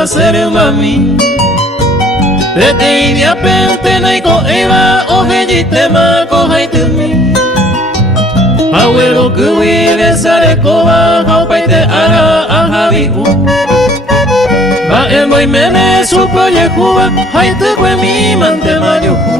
a ser mami. Tete idia pente naiko eva ojellite mako haitumi. Abuelo kuwi sare koba haupaite ara ahabiu. Ba emoi mene supoye kuba haite kwe mi mante mayuku.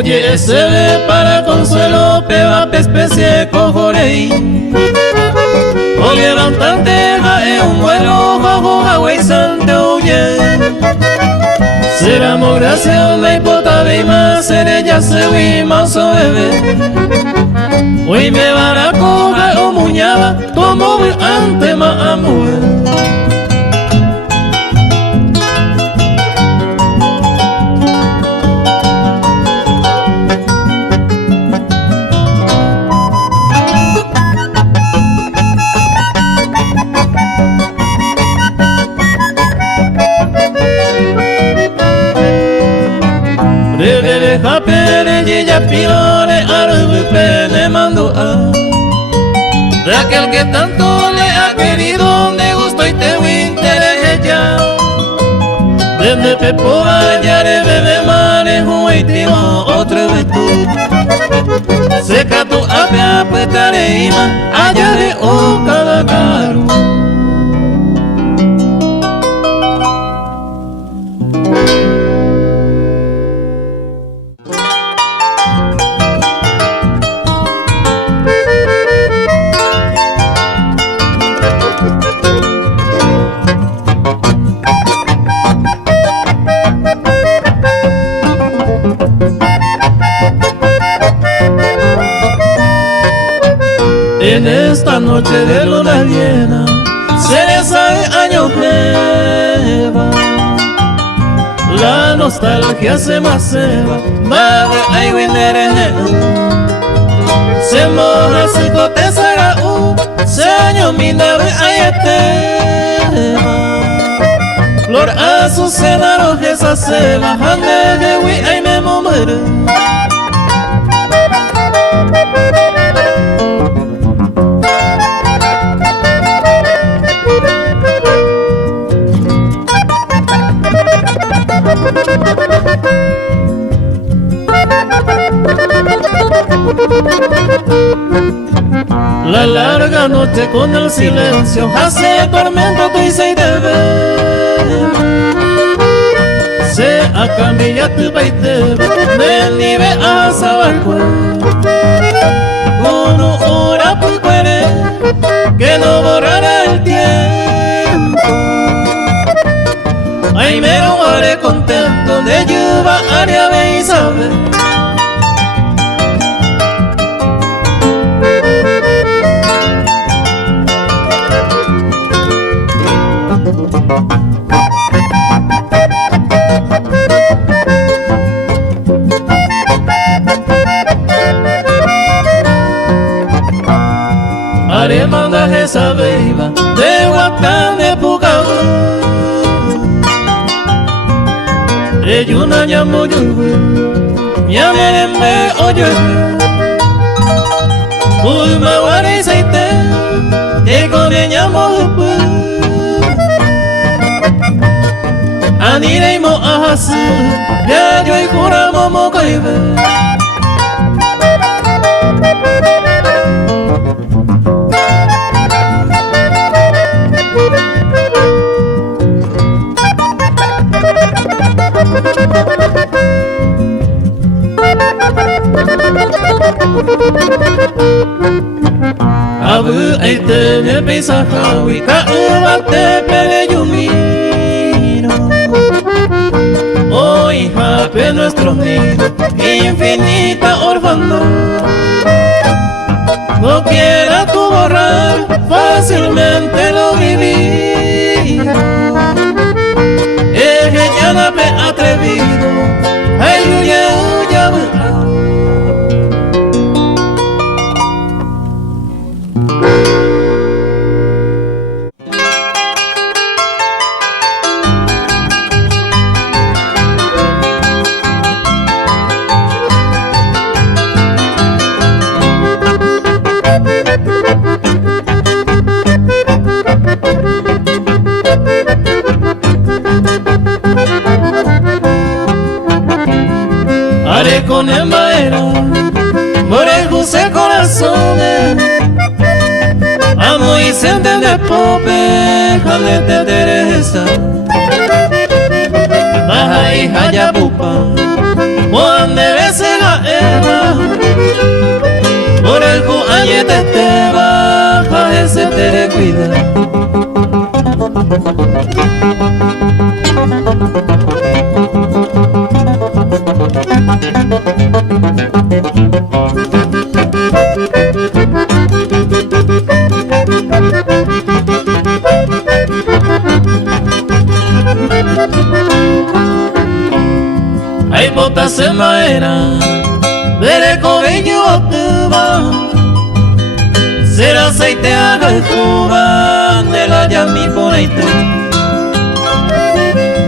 Oye, ese para consuelo, peba especie cojorei. Oye, levantante, jae un vuelo, bajo Hawaii sante huye. Será muy gracia, la hipota veima, seré ya se vi más o bebé. Hoy me van a coger o muñaba, tomo ante ma amor. Japere y ya pilore arrupe le mando a de aquel que tanto le ha querido, le gustó y te interese ya. Desde pepo allare bebe manejo y timo otra vez tú. Seca tu apia petare ima allare o cada caro. En esta noche de luna llena se les sale año nuevo. La nostalgia se maceba, madre ay winderene. Se moja si cote saga señor mi nave ay etema. Flor azucena rojeza se bajan de wi ay me momere. La larga noche con el silencio hace tormento tu y se debe. Se acambia tu baite, me nive a sabarco. Uno ora por querer que no borrará el tiempo. Ay, me lo haré contento de llevar área de Isabel. Haré mandaje esa beiba de Huacán de Pucabú. Reyuna llamo yuve, llamereme oye. Ulma wari seite, te kone llamo hupu. Anireimo ahasu, ya yo y kuramo mokoibe. Abu aite ne pesa hawi ka ubate pele yumino. Hoy jape nuestros nidos, infinita orfandad. No quiera tú borrar fácilmente lo vivido. Ya no me he atrevido. Ay, uya, uya, de pope, jale te Teresa. Baja hija ya pupa, cuando bese la Eva. Por el cuañete te baja, ese te cuida. Hay botas en madera, del cobeño te va. Ser aceite haga el cuba, de la llami poneite.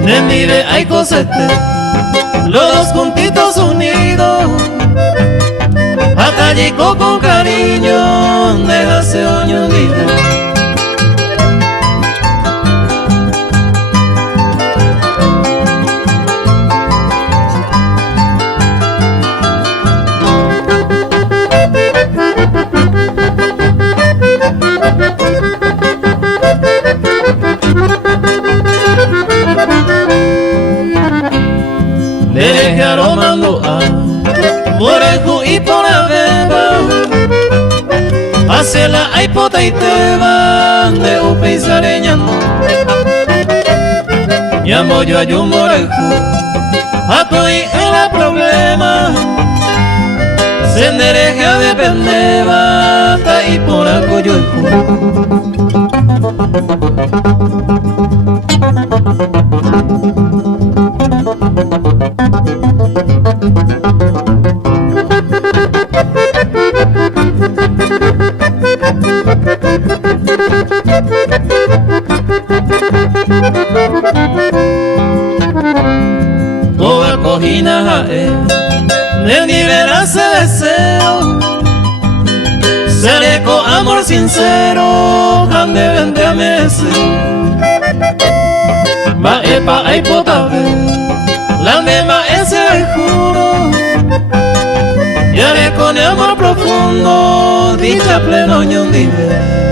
De mi ve hay cosete, los dos juntitos unidos. Hasta llegó con cariño, déjase oñudito. Le dejé aromando a por el cu y por la beba. Hacia la aipota y te van de upe y sareñando. Llamo yo a Yumorejo, a tu hija la problema. Se endereje a depender bata y por algo yo toda cojina jae, de nivelarse deseo. Seré con amor sincero, han de vender a meses. Va epa hay potable, la misma ese juro. Y haré con amor profundo, dicha pleno ñondive.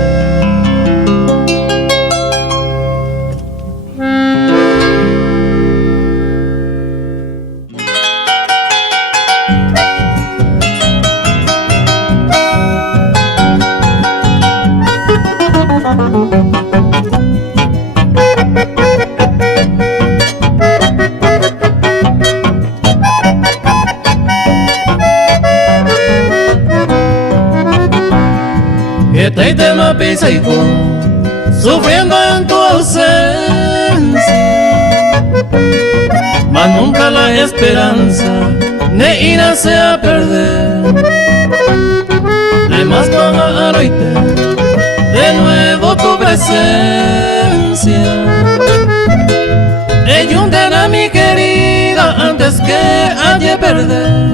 Este tema pisaico, sufriendo en tu ausencia, mas nunca la esperanza de irse a perder. De más para aroite, de nuevo tu presencia. Ayúden a mi querida antes que haya perder.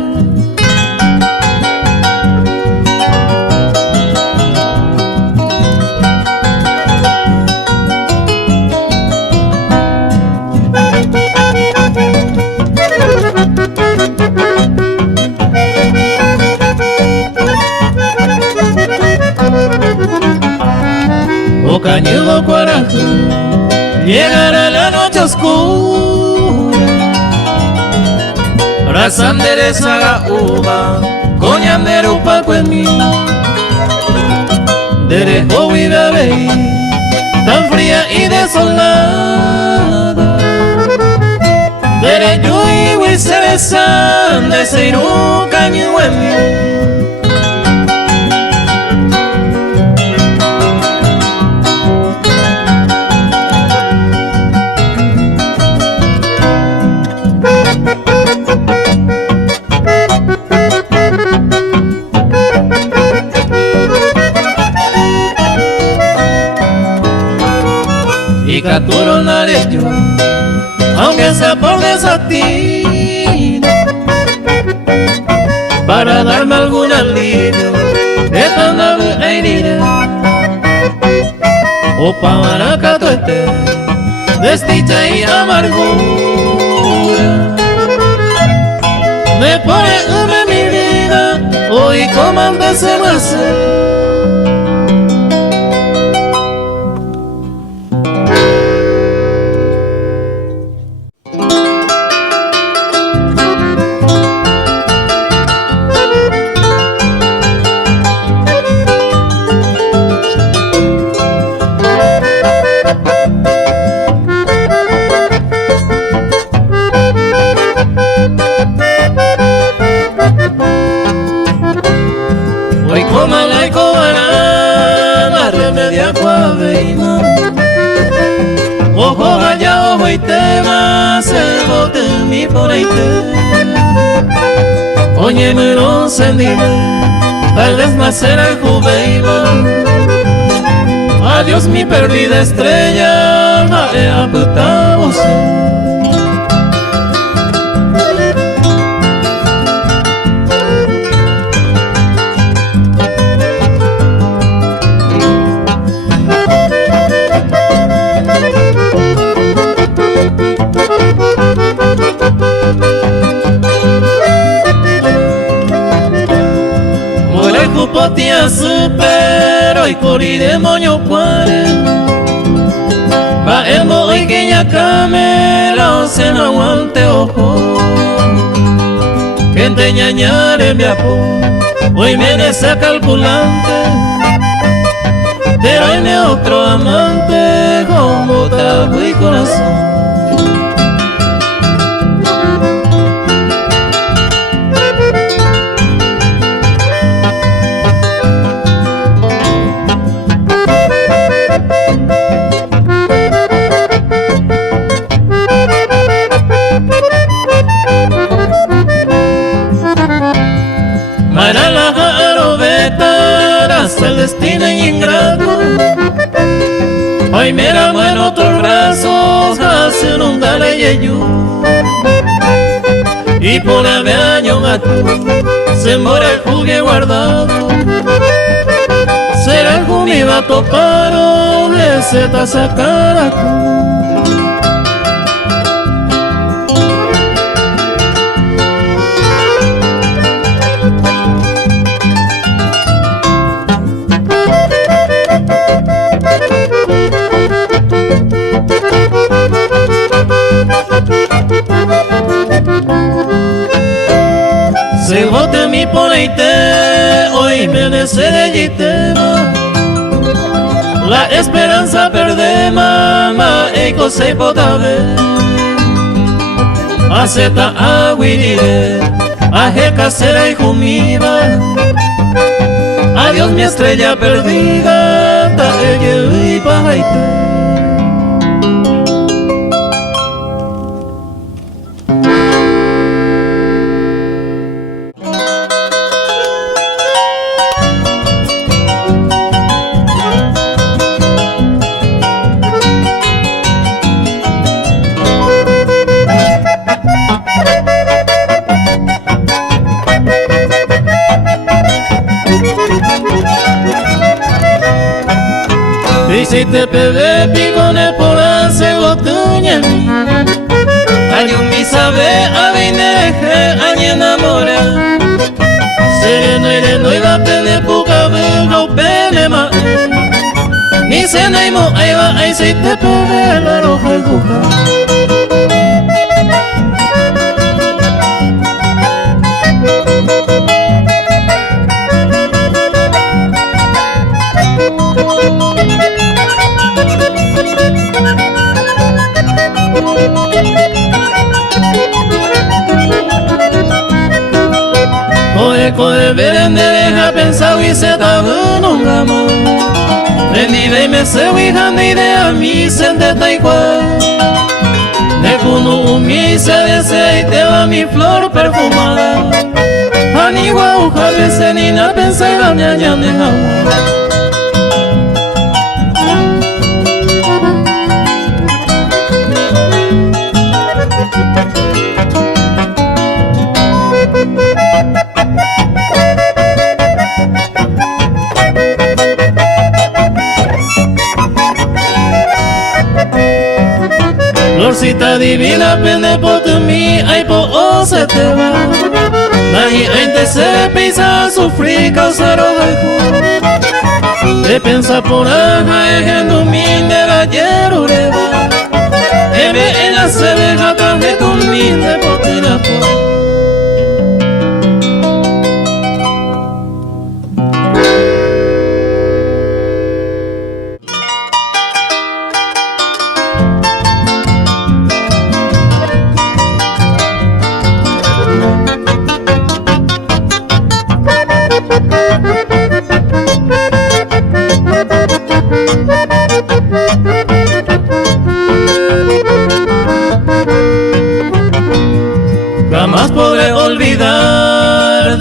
O cañudo coraje, llegará la noche oscura. Razandere saga uva, coñandero paco en mí. Derecho y bebé, tan fría y desolada. Derecho y huiseresan, de ser un cañudo en mí. Y capturo un arecho, aunque sea por desatino, para darme algún alivio de tan herida. O para catuete, desdicha y amargura. Me pone mi vida, hoy como antes se me hace. se bote mi por ahí oye me lo sentime tal vez más será el juvenil adiós mi perdida estrella he aputado Potia supero y cori demonio cuare va el moy que ya camelo se no aguante ojo que te ñañare mi apo hoy me desa calculante pero en otro amante como tabu y corazón para la garoveta hasta el destino ingrato hoy me ramo en otros brazos hace nunca le yeyu y por ave año gato se muere el jugue guardado será el jumi va a topar o ese ta sacar se bote mi poneite, hoy me desedeitema la esperanza perde mamá e cose potable aceta aguirire ajeca será y jumiva adiós mi estrella perdida ta ella y pajaite y si te pede picone por hace botuña hay un mi sabe a vineje a enamora sereno y va pene puca vega o pene ma ni se naimo ahí va ahí si te pede la roja y buja Oe verende deja pensado y se tabu nunca más Rendive y me se wijando idea mi sente taikwa Nekunu mi se desea y te va mi flor perfumada Anigua uja vese ni na pensa y la ñaña de agua Florcita divina, pende por tu mí, ay po o se te va. Nahi ente se pisa, sufrir, causar algo. Te pensa por aja, ejendo mi de ayer ureba. Ebe en la sebeja, canje tu mi de potina por.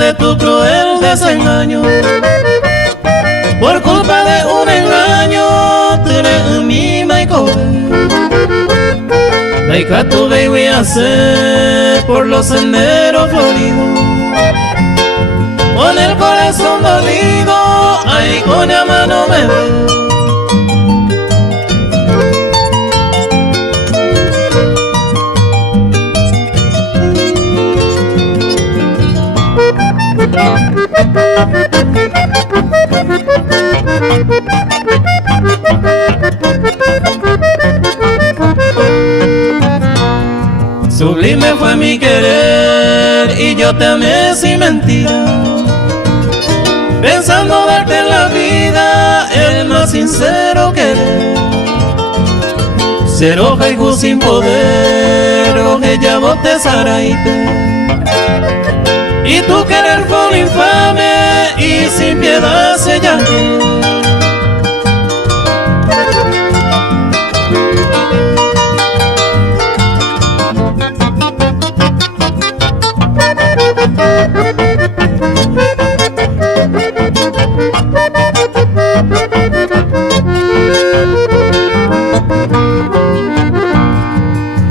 de tu cruel desengaño. Por culpa de un engaño, tere mi maiko. Daika tu baby hace por los senderos floridos. Con el corazón dolido, ay con la mano me ve. Sublime fue mi querer y yo te amé sin mentira, pensando darte en la vida el más sincero querer. Ser hoja y sin poder, oje ya bote saraite. Y tu querer fue un infame y sin piedad se llame.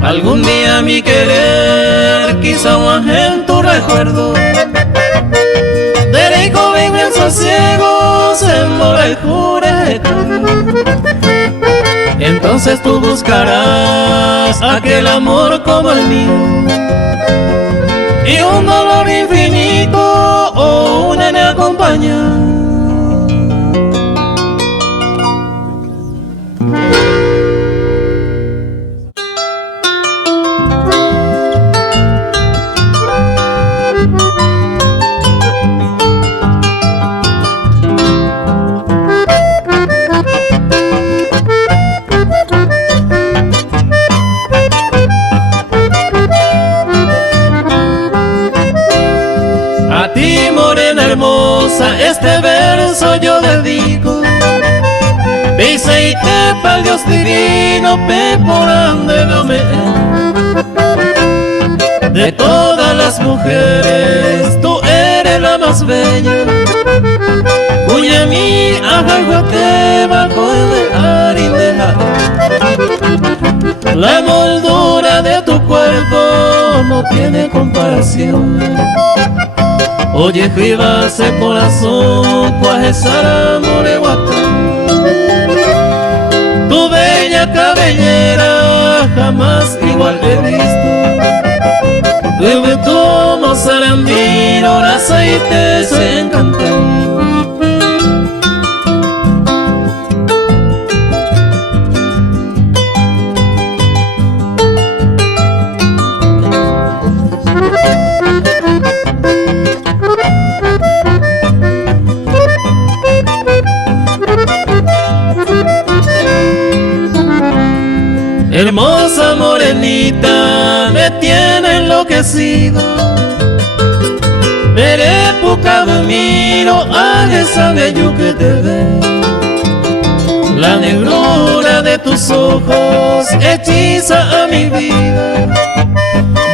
Algún día mi querer quizá en tu recuerdo. Derecho vengo en sosiego, se mora y jure. Entonces tú buscarás aquel amor como el mío, y un dolor infinito o una me acompaña. A ti, morena hermosa, este verso yo dedico. Beiseite pa'l Dios divino, pe por ande me. De todas las mujeres, tú eres la más bella. Cuya mi ajaguate bajo de arindeja. La moldura de tu cuerpo no tiene comparación. Oye, escriba ese corazón, cuajezara moreguata. Tu bella cabellera jamás igual he visto. Bebe tu sarambiro, el aceite se encantó. Hermosa morenita, me tiene enloquecido. Veré poca de miro a esa bello que te ve. La negrura de tus ojos hechiza a mi vida.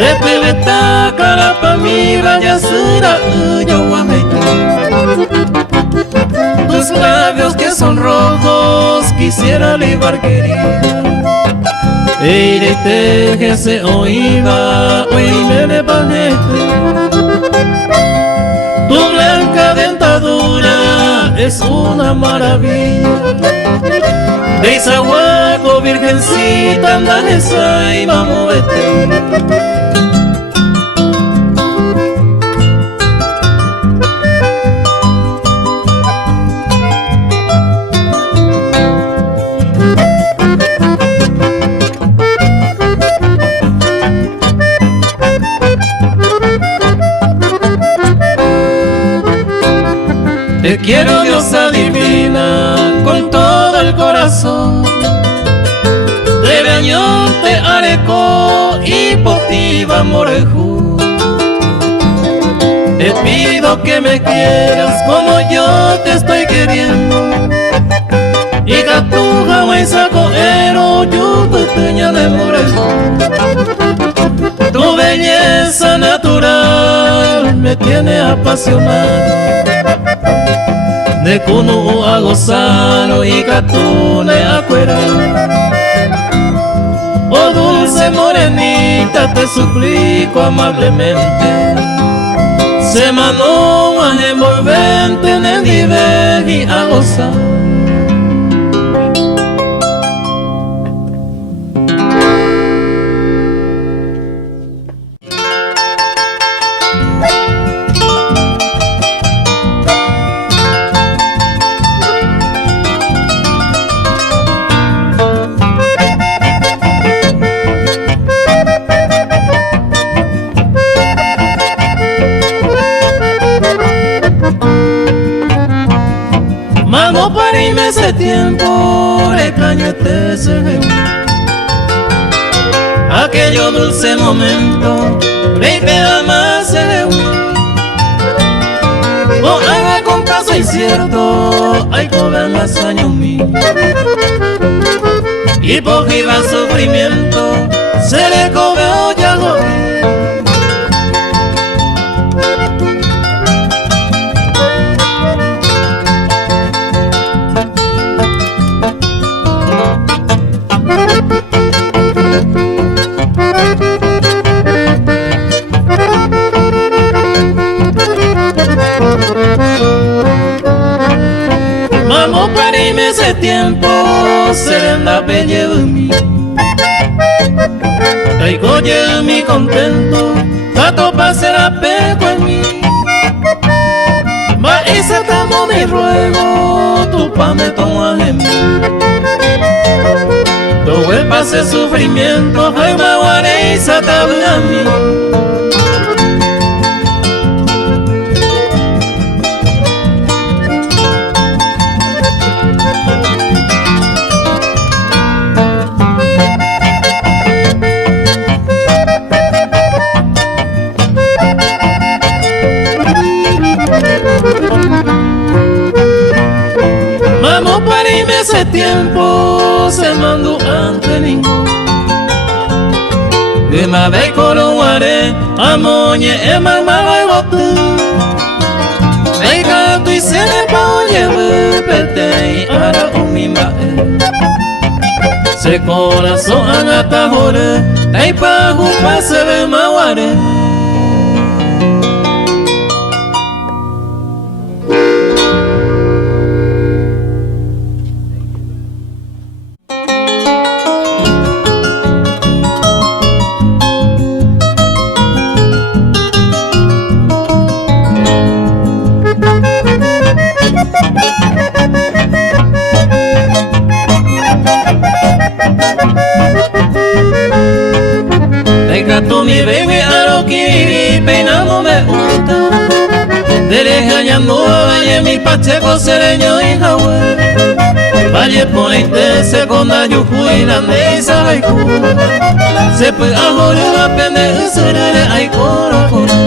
De pebeta cara pa' mi vaya será yo guameita. Tus labios que son rojos quisiera libar querida. Eire teje se oiga, oíme de panete. Tu blanca dentadura es una maravilla. De Izahuaco, virgencita, anda esa y vamos vete. Te quiero, diosa divina, con todo el corazón. De Beañón te areco y Potiva Morejú. Te pido que me quieras como yo te estoy queriendo. Y Catuja, Huayzacoero, yo pequeña de Morejú. Tu belleza natural me me tiene apasionado. De cuno a gozar y catune a cuerar. Oh dulce morenita, te suplico amablemente, se manó a envolvente en el nivel y a gozar. Mano para irme ese tiempo, el cañete se reunió. Aquello dulce momento, rey más se reunió. Oh, haga con caso incierto, hay que ver más años míos. Y por iba sufrimiento, se le cobró ya joven. Vamos para irme ese tiempo, serenda bella de mí. Traigo yo mi contento, tato pa' ser apego en mí. Ma ese tamo mi ruego, tu pa' me tomas en mí. Todo el pase sufrimiento, ay maguare y satabla a mí. Vamos para irme ese tiempo, se mandó ante ningún. De mabe coroare, amoñe e mamaba y bote. Venga tu y se le pa oye pete y ara umimbae. Se corazón anatajore, ay pa jupa se ve maguare. Tú mi baby arokiri peinando me gusta. Derecha llamó valle mi pacheco sereño y jahuel. Valle ponente se con ayuju y la mesa haiku. Se puede ahora la pende serere ay cora cora.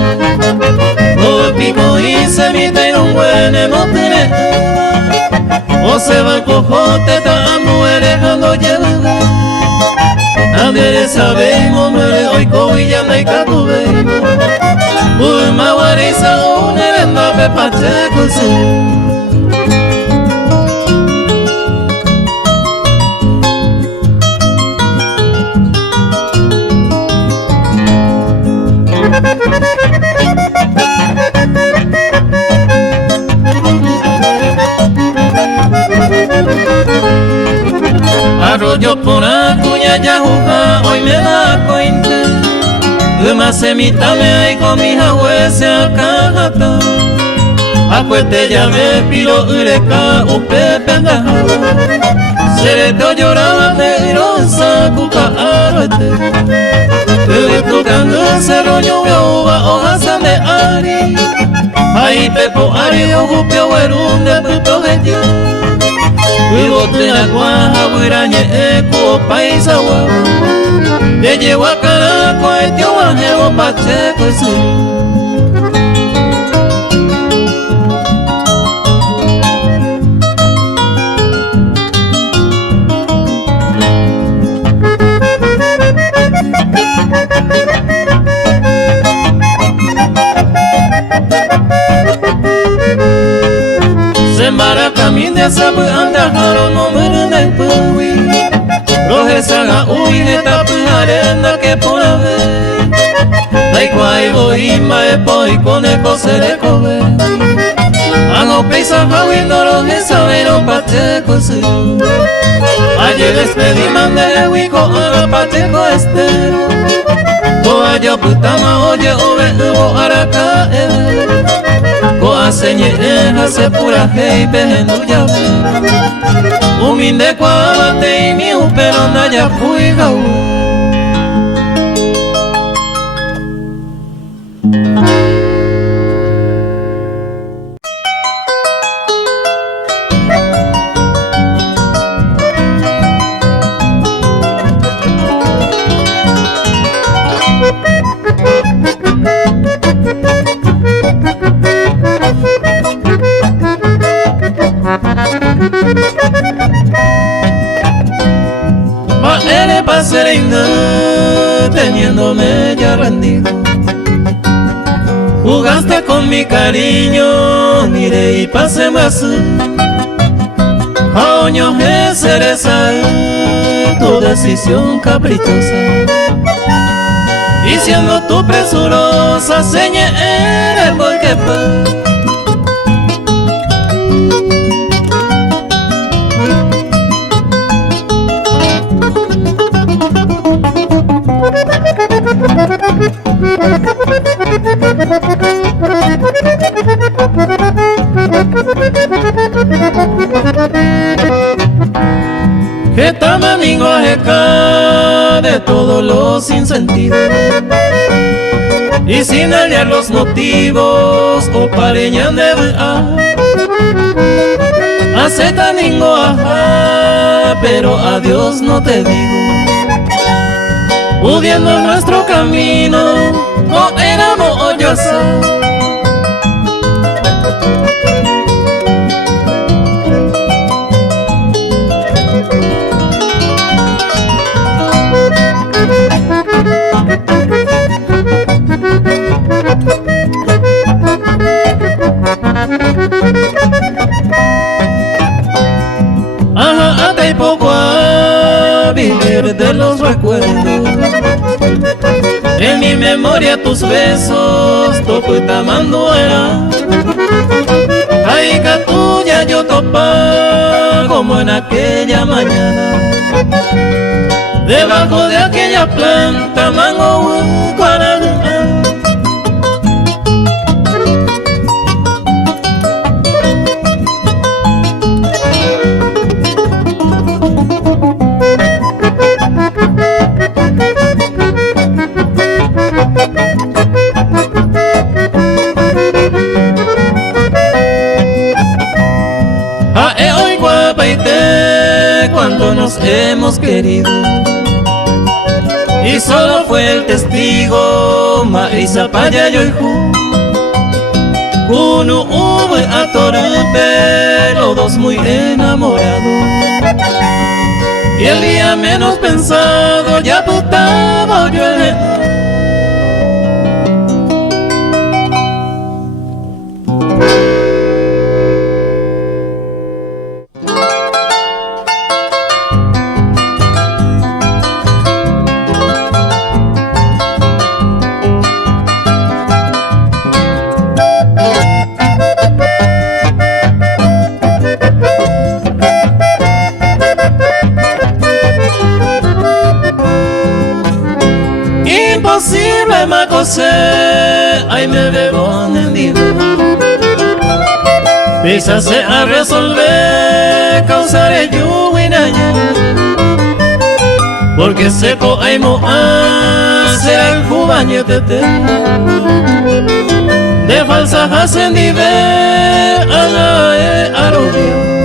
O pico y se mita y no huele motene. O se va el cojote ta muere dejando llevar. Nadie sabe muere hoy coilla na ikatube. Uy mawarisa unerenda pe pacheco se. Arroyo por acuña ya juja, hoy me da cuenta. Duma semita me hay con mi jahue se acajata. Acuete ya me piro ureca o pepe angaja. Sereto lloraba negro sa cuca aroete. Tuve tocando se roño uva hojas de ari. Ahí pepo ari ojo pio erunde puto genio. Vivo de la guaja, guirañe, eco, paisa, huevo. De llevo a caraco, el tío guajevo, pacheco, sí. ya sabu anda haro no murunai puwi rohe saga ui heta puharenda ke porave dai kwai voi mae poi kone kosere kobe ano peisa hawi noro hesa vero pate kosu aye despedi mande wiko ara pate ko estero ko ayo putama oye ove uvo araka ko asenye hase pura hei behenu yawe uminde kwa bate imi upero naya fui gau serena teniéndome ya rendido. Jugaste con mi cariño, mire y pasé más. Año es cereza, tu decisión caprichosa. Y siendo tú presurosa, señé eres porque que tamaningo ajeca de todos los sinsentidos y sin hallar los motivos o pareñan de acetaningo ajá, pero adiós no te digo. Pudiendo nuestro camino, no éramos hoyosa. Ajá, ate poco a vivir de los recuerdos. En mi memoria tus besos, toputa manduera. Ay, que tuya yo topa como en aquella mañana. Debajo de aquella planta mango guaraná. Cuando nos hemos querido y solo fue el testigo Marisa Paya y Oihu Kunu Ube Atorpe, los dos muy enamorados, y el día menos pensado ya putaba yo el imposible me acosé, ay me bebo nendido. Písase a resolver, causaré yuinaya. Porque seco ay moa, será el jubañetete. De falsas hacen diver, alae arobio.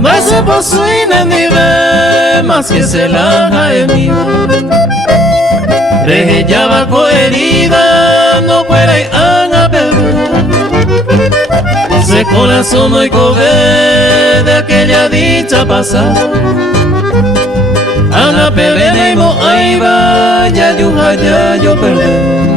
Mas se posuine nive, mas que se la jaemiva. Rejellaba coherida, no puede ir a beber. Ese corazón no hay cover de aquella dicha pasada. Ana pebene y mo aiba, ya yo perdí.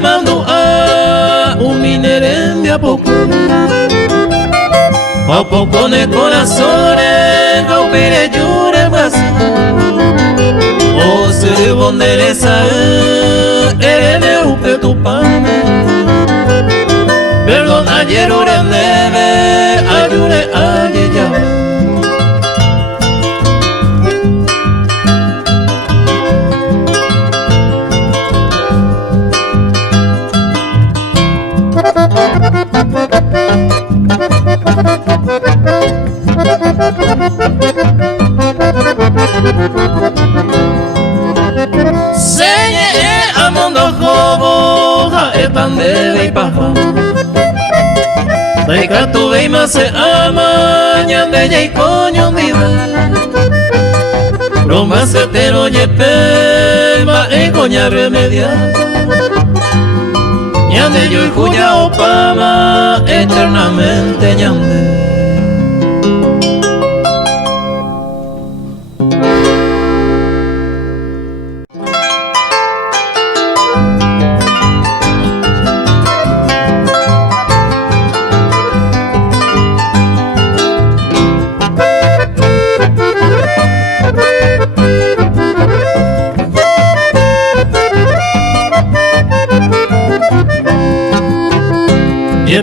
Mando a un minerende a poco ne corazones no pere llore más o se bondereza ere upe tu pane perdón ayer ore neve ayure ayer ya. Senye amondo jobo ha etan debe y paja Daika tu veima se ama ñande ya y coño vida Roma se te lo yepe ma e coña remedia Ñande yo y cuya opama eternamente ñande.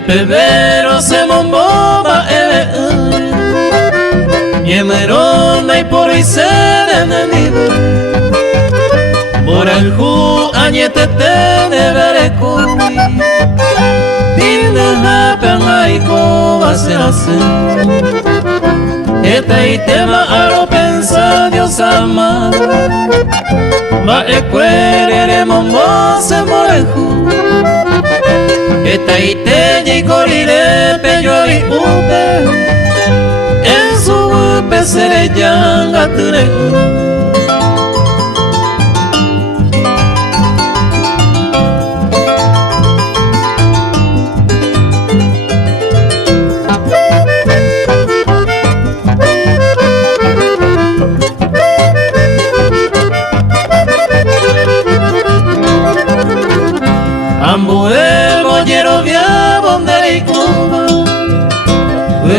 Pebero se momboba Yemerona y por ahí se denenido Por el ju añete te nevere kui Dinde hapen laiko va se hace Este y tema a lo pensa Dios amado Va e querere mombo se moreju Esta ite y corire pello y upe En su upe seré yanga ture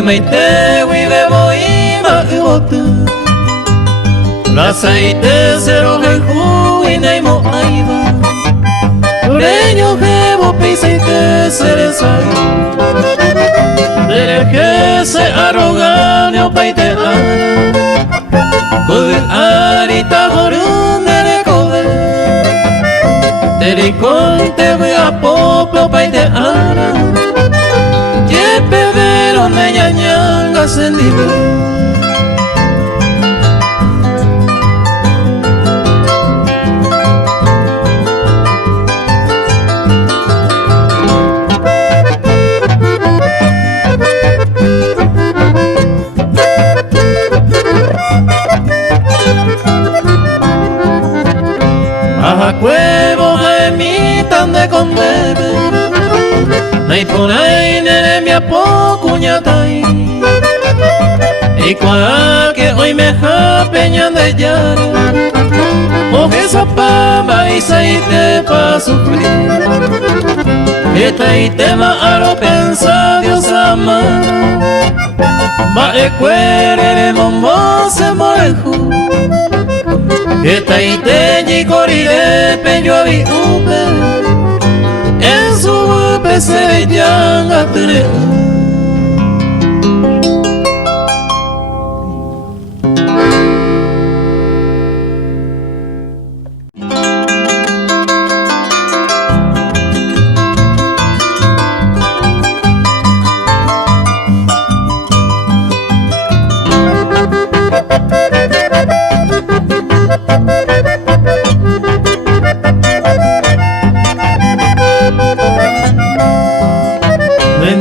Meite bebo ima uotu Rasaite zero jeju ineimo aiba Reño bebo piseite seresai Dereje se arroganio paite ara Kode arita jorun dere kode Tere conte vea poplo paite ara Pebero me ñañanga sendive Aja cuevo jaemitan de condebe Nay por ahí nere mi apocuñatay Y cuá que hoy me japeñan de yare Oje esa pamba y saite pa sufrir Esta y tema a lo pensa Dios amado Va e querere mombo se moreju Esta y te y corire peño avi upe En su upe se llanga tere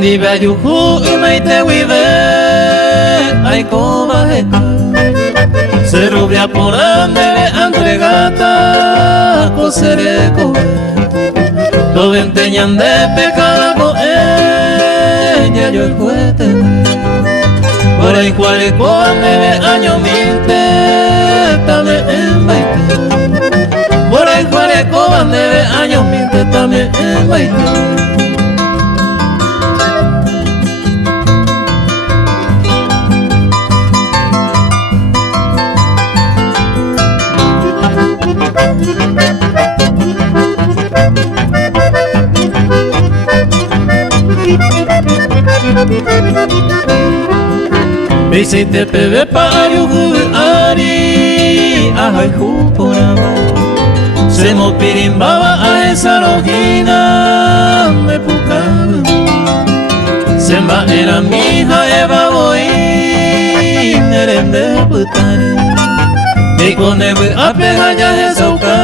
vive ayuhu y maite vive ay cobajeca se rubia por ande entregata cosereco todo enteñan de pecado con ella yo el juguete por el cual el ande de año 1000 también en baite por el cual el ande de año 1000 también en baite. Visite pebe pa yuhu ari ahai huporaba se mo pirimbaba a esa rojina me pucaba semba era mi hija eva voy nerende putari y con el apega ya de sauka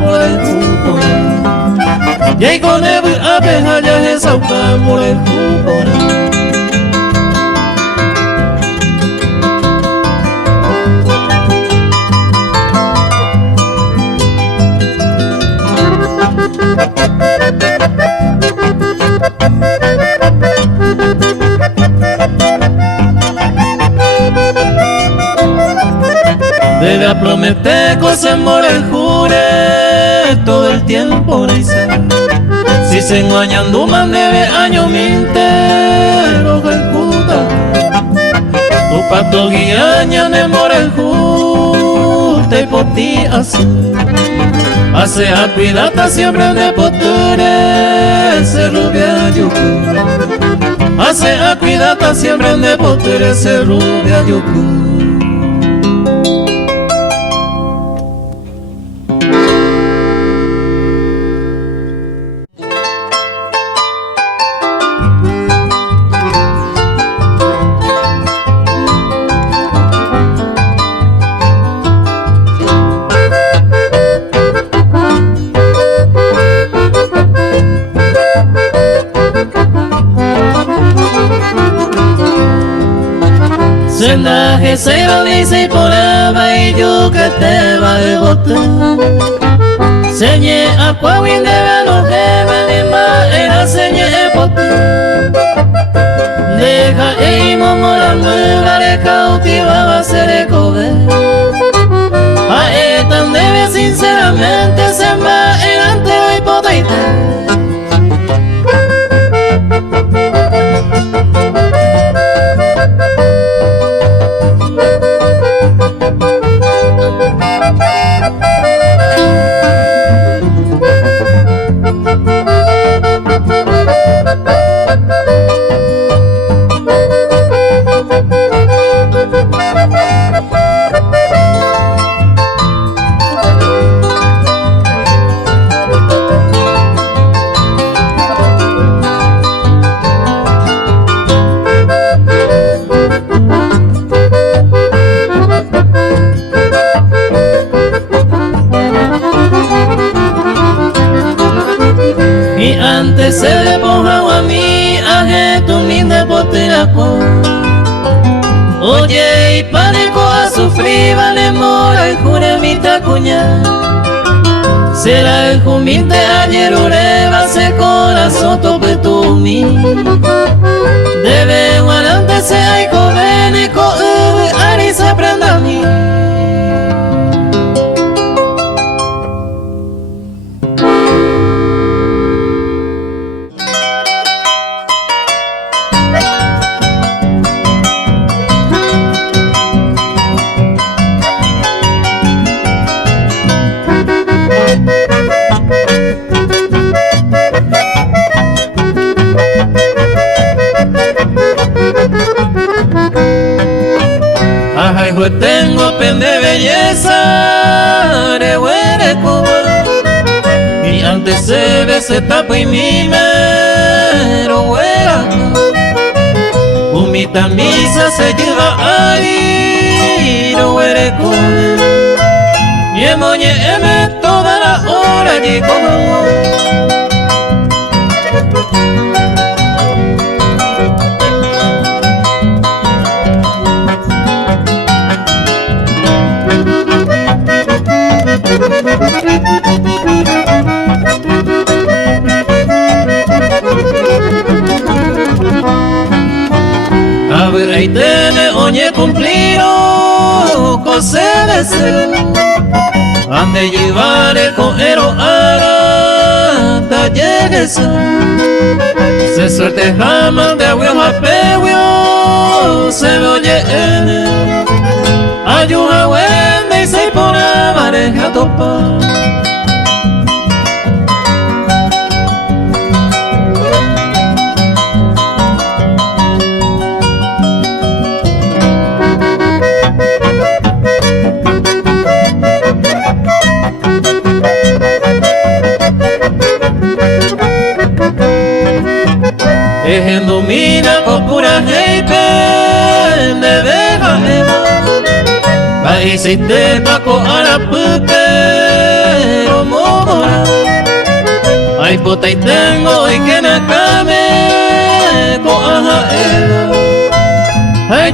por el huporaba y con el apega ya de sauka por el huporaba. Debe prometer cosas por el jure todo el tiempo dice si se engañan duman debe año 1000 el puta tu pato guiaña ne mora el jute y por ti hace a cuidata siempre de potere se rubia yuku hace a cuidata siempre de potere se rubia yuku. Sendaje se lo dice por aba y yo que te va de botar señe aqua win de velo que venima era señe pote deja y momola nueva de cautiva a ser ecobe a etan debe sinceramente se va en ante hoy potaite. Antes se le ponga a mí a que tu linda poteraco oye y pareco a sufrir vale mora y jure mi tacuña será el jumite ayer ureba se corazón tope tu mi debe guarante se hay covene co ari se prenda a mí. Pues tengo pen de belleza de huereco y antes se ve se tapa y mi mero huera humita misa se lleva ahí no huereco y emoñe eme toda la hora y como moñe cumplido cose de ser ande llevare con ero ara ta llegues se suerte jamás de agüeo apewio se me oye en ayuda wende y se pone mareja topa. Ejen domina con pura heipe de vega eva Bai seite pako arapuke romora Ai pota y tengo y que nakame ko aha eva Ai